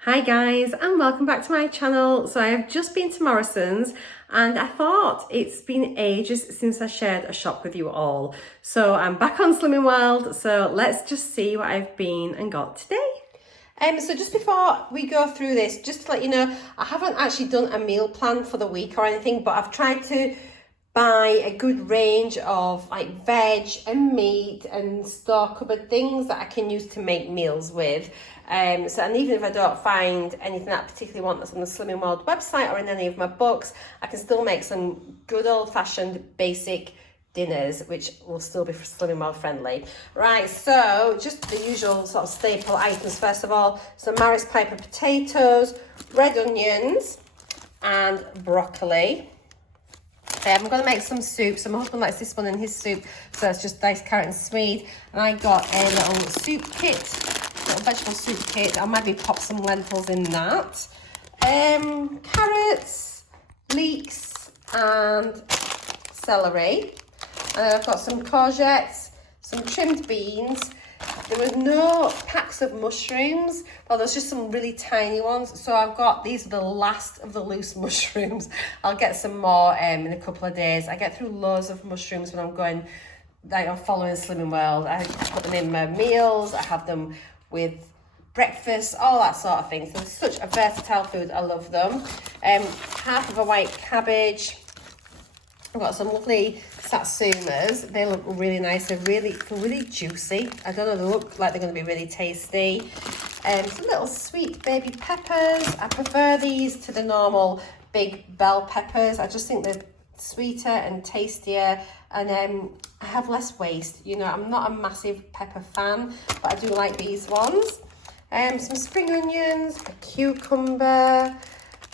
Hi guys, and welcome back to my channel. So I have just been to Morrison's and I thought it's been ages since I shared a shop with you all. So I'm back on Slimming World, so let's just see what I've been and got today. So just before we go through this, just to let you know, I haven't actually done a meal plan for the week or anything, but I've tried to buy a good range of like veg and meat and store cupboard things that I can use to make meals with. And even if I don't find anything that I particularly want that's on the Slimming World website or in any of my books, I can still make some good old-fashioned basic dinners, which will still be Slimming World friendly. Right, so just the usual sort of staple items. First of all, some Maris Piper potatoes, red onions, and broccoli. I'm going to make some soup. So my husband likes this one in his soup, so it's just diced carrot and swede. And I got a little soup kit, little vegetable soup kit. I'll maybe pop some lentils in that. Carrots, leeks, and celery. And then I've got some courgettes, some trimmed beans. There was no packs of mushrooms. Well, there's just some really tiny ones. So I've got, these are the last of the loose mushrooms. I'll get some more in a couple of days. I get through loads of mushrooms when I'm going, like I'm following Slimming World. I put them in my meals. I have them with breakfast, all that sort of thing. So it's such a versatile food. I love them. Half of a white cabbage. I've got some lovely satsumas. They look really nice. They're really juicy. I don't know, they look like they're going to be really tasty. Some little sweet baby peppers. I prefer these to the normal big bell peppers. I just think they're sweeter and tastier, and I have less waste. You know, I'm not a massive pepper fan, but I do like these ones. Some spring onions, a cucumber.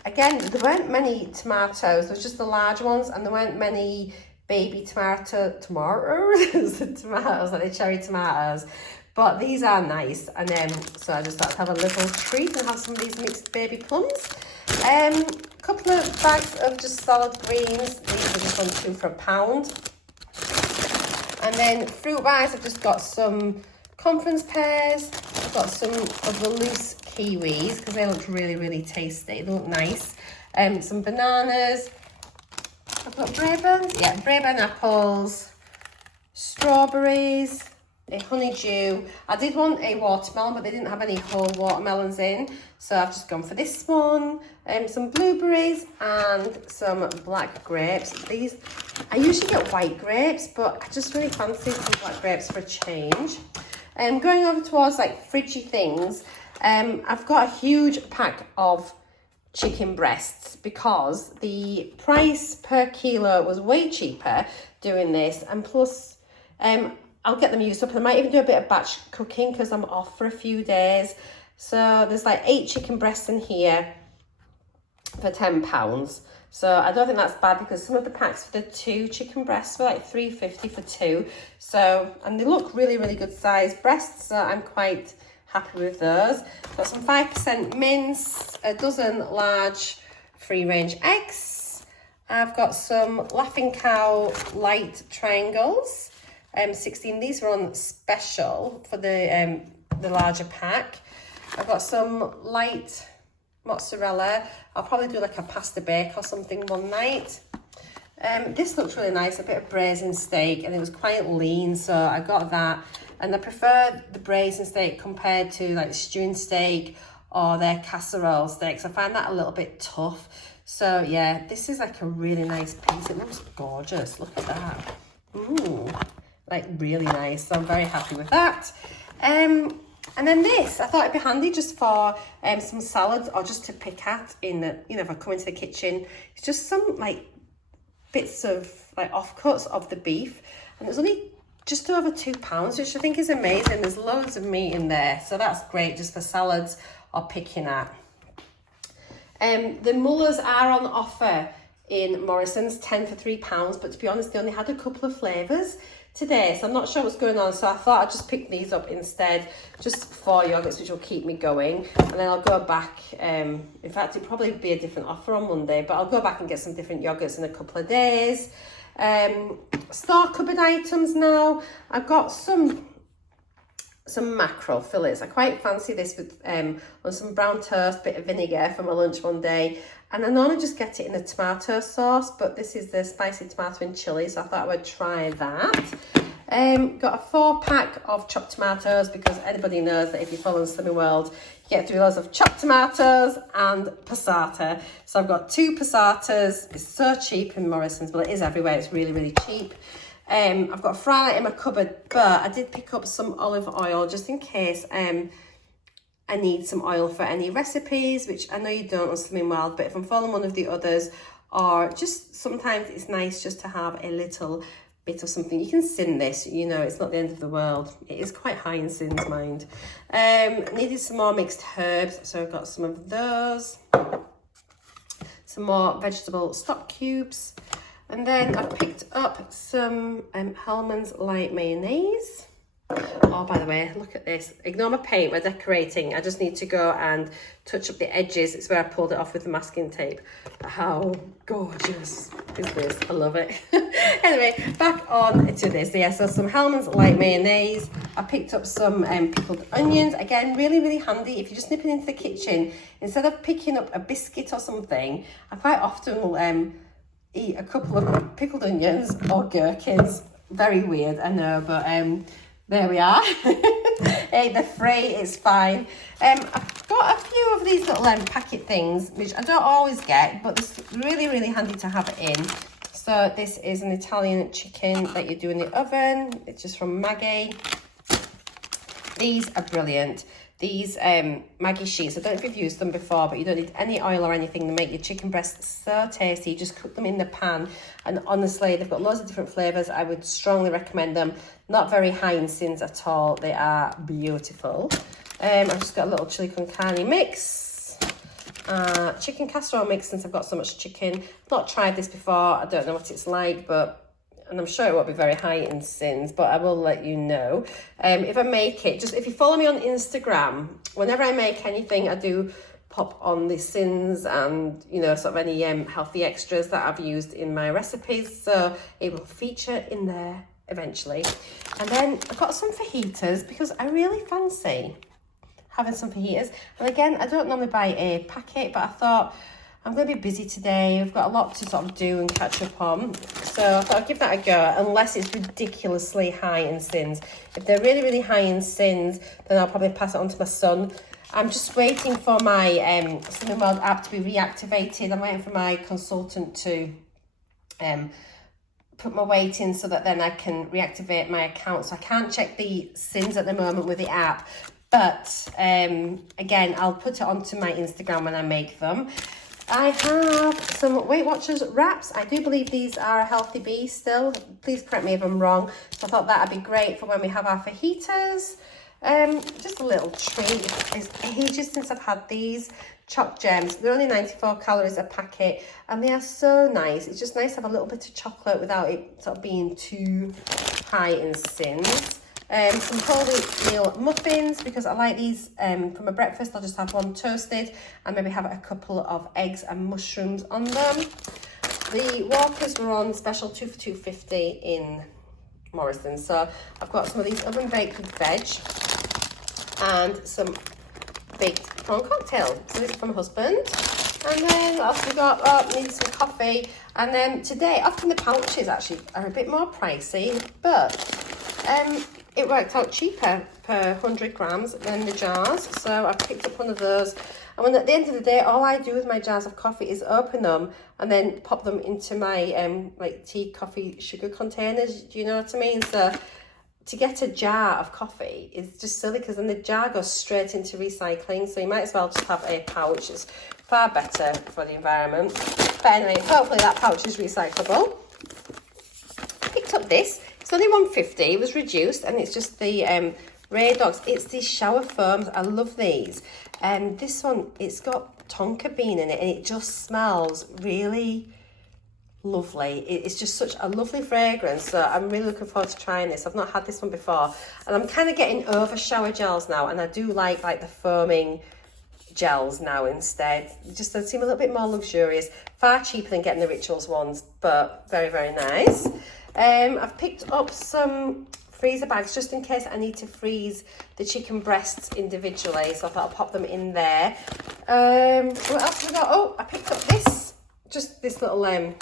Again, there weren't many tomatoes. There was just the large ones, and there weren't many baby tomatoes, like the cherry tomatoes. But these are nice, and so I just thought I'd have a little treat and have some of these mixed baby plums. A couple of bags of just salad greens. These are just on 2 for £1. And then fruit-wise, I've just got some conference pears. I've got some of the loose kiwis because they look really tasty. They look nice. Some bananas. I've got Braeburn apples, strawberries, a honeydew. I did want a watermelon, but they didn't have any whole watermelons in, so I've just gone for this one. Some blueberries and some black grapes. These, I usually get white grapes, but I just really fancy some black grapes for a change. Going over towards like fridgy things, I've got a huge pack of chicken breasts because the price per kilo was way cheaper doing this, and plus I'll get them used up, and I might even do a bit of batch cooking because I'm off for a few days. So there's like 8 chicken breasts in here for £10. So I don't think that's bad because some of the packs for the 2 chicken breasts were like £3.50 for 2. So, and they look really good size breasts, so I'm quite happy with those. Got some 5% mince, a dozen large free-range eggs. I've got some Laughing Cow light triangles, 16. These are on special for the larger pack. I've got some light mozzarella. I'll probably do like a pasta bake or something one night. This looks really nice, a bit of braised steak, and it was quite lean, so I got that. And I prefer the braised steak compared to like stewing steak or their casserole steaks. I find that a little bit tough. So yeah, this is like a really nice piece. It looks gorgeous. Look at that. Ooh, like really nice. So I'm very happy with that. And then this, I thought it'd be handy just for some salads or just to pick at in the, you know, if I come into the kitchen. It's just some like bits of like offcuts of the beef, and it's only just over £2, which I think is amazing. There's loads of meat in there, so that's great just for salads or picking at. The mullers are on offer in Morrison's, 10 for £3, but to be honest, they only had a couple of flavours today, so I'm not sure what's going on, so I thought I'd just pick these up instead, just 4 yogurts, which will keep me going, and then I'll go back. In fact, it'll probably be a different offer on Monday, but I'll go back and get some different yogurts in a couple of days. Store cupboard items now. I've got some some mackerel fillets. I quite fancy this with on some brown toast, bit of vinegar for my lunch one day. And I normally just get it in a tomato sauce, but this is the spicy tomato and chilli, so I thought I would try that. Got a 4-pack of chopped tomatoes, because anybody knows that if you follow Slimming World, you get through loads of chopped tomatoes and passata. So I've got 2 passatas. It's so cheap in Morrison's, well, it is everywhere. It's really, really cheap. I've got a fry light in my cupboard, but I did pick up some olive oil just in case I need some oil for any recipes, which I know you don't on Slimming World, but if I'm following one of the others, or just sometimes it's nice just to have a little bit of something. You can sin this, you know, it's not the end of the world. It is quite high in sins, mind. Needed some more mixed herbs, so I've got some of those. Some more vegetable stock cubes. And then I picked up some Hellmann's light mayonnaise. Oh, by the way, look at this. Ignore my paint, we're decorating. I just need to go and touch up the edges. It's where I pulled it off with the masking tape. How gorgeous is this? I love it. Anyway, back on to this. Yeah, so some Hellmann's light mayonnaise. I picked up some pickled onions. Again, really, really handy if you're just nipping into the kitchen. Instead of picking up a biscuit or something, I quite often will eat a couple of pickled onions or gherkins. Very weird, I know, but there we are. Hey, they're free, it's fine. I've got a few of these little packet things, which I don't always get, but it's really, really handy to have it in. So this is an Italian chicken that you do in the oven. It's just from Maggie. These are brilliant. These Maggie sheets, I don't know if you've used them before, but you don't need any oil or anything. They make your chicken breasts so tasty. You just cook them in the pan, and honestly, they've got loads of different flavours. I would strongly recommend them. Not very high in sins at all. They are beautiful. I've just got a little chili con carne mix, chicken casserole mix, since I've got so much chicken. I've not tried this before. I don't know what it's like, and I'm sure it won't be very high in sins, but I will let you know. If I make it, just if you follow me on Instagram, whenever I make anything, I do pop on the sins and, you know, sort of any healthy extras that I've used in my recipes. So it will feature in there eventually. And then I've got some fajitas, because I really fancy having some fajitas. And again, I don't normally buy a packet, but I thought, I'm going to be busy today. We've got a lot to sort of do and catch up on. So I thought I'd give that a go, unless it's ridiculously high in sins. If they're really, really high in sins, then I'll probably pass it on to my son. I'm just waiting for my Slimming World app to be reactivated. I'm waiting for my consultant to put my weight in so that then I can reactivate my account. So I can't check the sins at the moment with the app. But again, I'll put it onto my Instagram when I make them. I have some Weight Watchers wraps. I do believe these are a healthy bee still. Please correct me if I'm wrong. So I thought that'd be great for when we have our fajitas. Just a little treat. It's ages since I've had these chopped gems. They're only 94 calories a packet, and they are so nice. It's just nice to have a little bit of chocolate without it sort of being too high in sins. Some whole wheat meal muffins, because I like these for my breakfast. I'll just have one toasted and maybe have a couple of eggs and mushrooms on them. The Walkers were on special 2 for $2.50 in Morrison. So I've got some of these oven baked with veg and some baked prawn cocktail. So this is from my husband. And then what else we got? Oh, need some coffee. And then today, often the pouches actually are a bit more pricey, but it worked out cheaper per 100 grams than the jars. So I picked up one of those. And when at the end of the day, all I do with my jars of coffee is open them and then pop them into my like tea, coffee, sugar containers. Do you know what I mean? So to get a jar of coffee is just silly, because then the jar goes straight into recycling. So you might as well just have a pouch. It's far better for the environment. But anyway, hopefully that pouch is recyclable. Picked up this. It's only $1.50. It was reduced, and it's just the Radox. It's these shower foams. I love these. This one, it's got tonka bean in it, and it just smells really lovely. It's just such a lovely fragrance. So I'm really looking forward to trying this. I've not had this one before, and I'm kind of getting over shower gels now, and I do like the foaming gels now instead. Just they seem a little bit more luxurious, far cheaper than getting the Rituals ones, but very, very nice. I've picked up some freezer bags just in case I need to freeze the chicken breasts individually. So I thought I'll pop them in there. What else have we got? Oh, I picked up this, just this little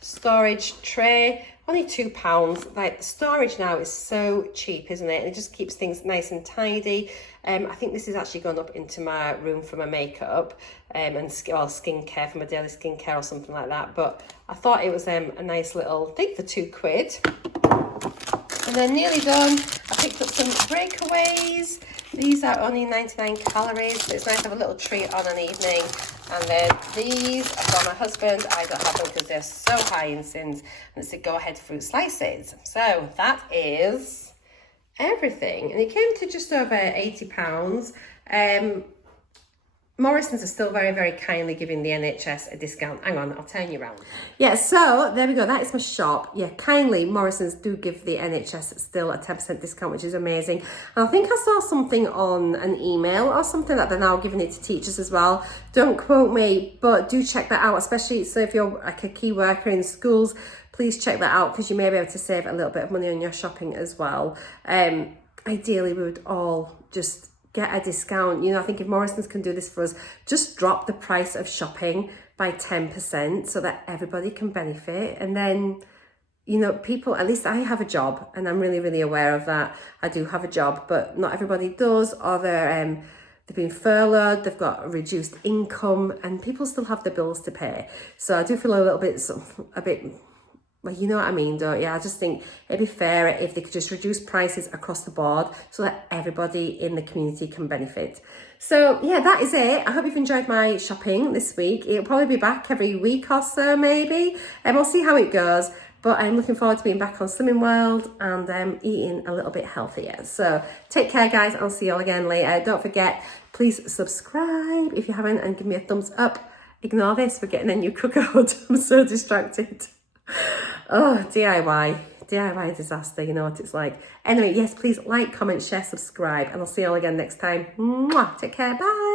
storage tray. Only £2. Like, the storage now is so cheap, isn't it? And it just keeps things nice and tidy. I think this is actually gone up into my room for my makeup and skincare, for my daily skincare or something like that. But I thought it was a nice little thing for £2. And then nearly done. I picked up some breakaways. These are only 99 calories, so it's nice to have a little treat on an evening. And then these are for my husband. I don't have them because they're so high in sins. And it's the Go Ahead fruit slices. So that is everything. And it came to just over £80. Morrisons are still very, very kindly giving the NHS a discount. Hang on, I'll turn you around. Yeah, so there we go. That is my shop. Yeah, kindly, Morrisons do give the NHS still a 10% discount, which is amazing. And I think I saw something on an email or something that they're now giving it to teachers as well. Don't quote me, but do check that out, especially so if you're like a key worker in schools, please check that out because you may be able to save a little bit of money on your shopping as well. Ideally, we would all just get a discount. You know, I think if Morrisons can do this for us, just drop the price of shopping by 10% so that everybody can benefit. And then, you know, people, at least I have a job and I'm really, really aware of that. I do have a job, but not everybody does, or they've been furloughed, they've got a reduced income, and people still have the bills to pay. So I do feel a little bit, well, you know what I mean, don't you? I just think it'd be fair if they could just reduce prices across the board so that everybody in the community can benefit. So yeah, that is it. I hope you've enjoyed my shopping this week. It'll probably be back every week or so, maybe. And we'll see how it goes. But I'm looking forward to being back on Slimming World and eating a little bit healthier. So take care, guys. I'll see you all again later. Don't forget, please subscribe if you haven't and give me a thumbs up. Ignore this, we're getting a new cooker. I'm so distracted. Oh, DIY disaster, you know what it's like. Anyway, yes, please like, comment, share, subscribe, and I'll see you all again next time. Mwah! Take care, bye.